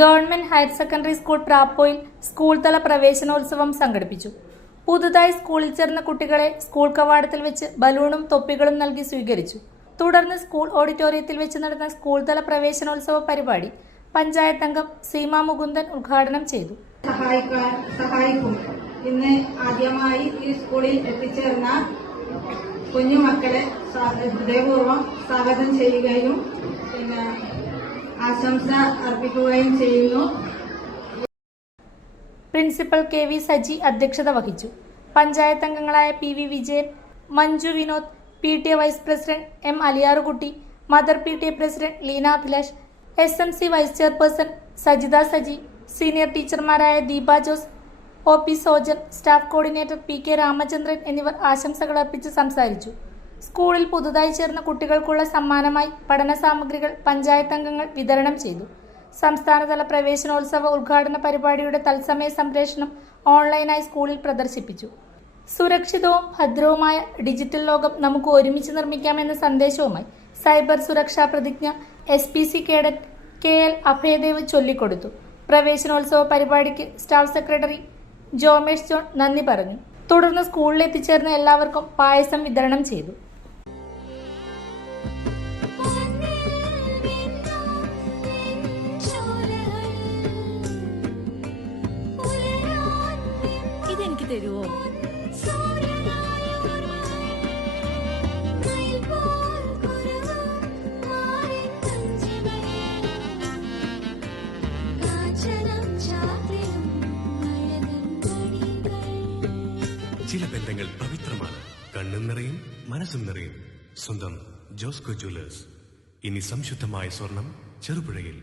Government higher secondary school പ്രാപ്പോയിൽ school തല പ്രവേശനോത്സവം സംഘടിപ്പിച്ചു. പുതുതായി സ്കൂളിൽ ചേർന്ന കുട്ടികളെ സ്കൂൾ കവാടത്തിൽ വെച്ച് ബലൂണും തൊപ്പികളും നൽകി സ്വീകരിച്ചു. തുടർന്ന് സ്കൂൾ ഓഡിറ്റോറിയത്തിൽ വെച്ച് നടന്ന സ്കൂൾ തല പ്രവേശനോത്സവ പരിപാടി പഞ്ചായത്ത് അംഗം സീമ മുകുന്ദൻ ഉദ്ഘാടനം ചെയ്തു. സഹായിക്കും. ഇന്ന് ആദ്യമായി ഈ സ്കൂളിൽ എത്തിച്ചേർന്ന കുഞ്ഞുമക്കളെ ഹൃദയപൂർവ്വം സ്വാഗതം ചെയ്യുകയും ആശംസ അർപ്പിക്കുകയും ചെയ്യുന്നു. പ്രിൻസിപ്പൽ KV സജി അധ്യക്ഷത വഹിച്ചു. പഞ്ചായത്ത് അംഗങ്ങളായ PV Vijayan, Manju Vinod, PTA vice president M Aliyarkutty, mother PTA president Leena Abhilash, SMC vice chairperson Sajitha Saji, senior ടീച്ചർമാരായ Deepa Jose, OP Sojan, staff coordinator PK Ramachandran എന്നിവർ ആശംസകൾ അർപ്പിച്ച് സംസാരിച്ചു. സ്കൂളിൽ പുതുതായി ചേർന്ന കുട്ടികൾക്കുള്ള സമ്മാനമായി പഠന സാമഗ്രികൾ പഞ്ചായത്ത് അംഗങ്ങൾ വിതരണം ചെയ്തു. സംസ്ഥാനതല പ്രവേശനോത്സവ ഉദ്ഘാടന പരിപാടിയുടെ തത്സമയ സംപ്രേഷണം ഓൺലൈനായി സ്കൂളിൽ പ്രദർശിപ്പിച്ചു. സുരക്ഷിതവും ഭദ്രവുമായ ഡിജിറ്റൽ ലോകം നമുക്ക് ഒരുമിച്ച് നിർമ്മിക്കാമെന്ന സന്ദേശവുമായി സൈബർ സുരക്ഷാ പ്രതിജ്ഞ SPC കേഡറ്റ് KL അഭയദേവ് ചൊല്ലിക്കൊടുത്തു. പ്രവേശനോത്സവ പരിപാടിക്ക് സ്റ്റാഫ് സെക്രട്ടറി ജോമേഷ് ജോൺ നന്ദി പറഞ്ഞു. തുടർന്ന് സ്കൂളിൽ എത്തിച്ചേർന്ന എല്ലാവർക്കും പായസം വിതരണം ചെയ്തു. ഇതെനിക്ക് തരുമോ? ചില ബന്ധങ്ങൾ പവിത്രമാണ്. കണ്ണും നിറയും മനസ്സും നിറയും. സ്വന്തം ജോസ്കോ ജ്വല്ലേഴ്സ്. ഇനി സംശുദ്ധമായ സ്വർണം ചെറുപുഴയിൽ.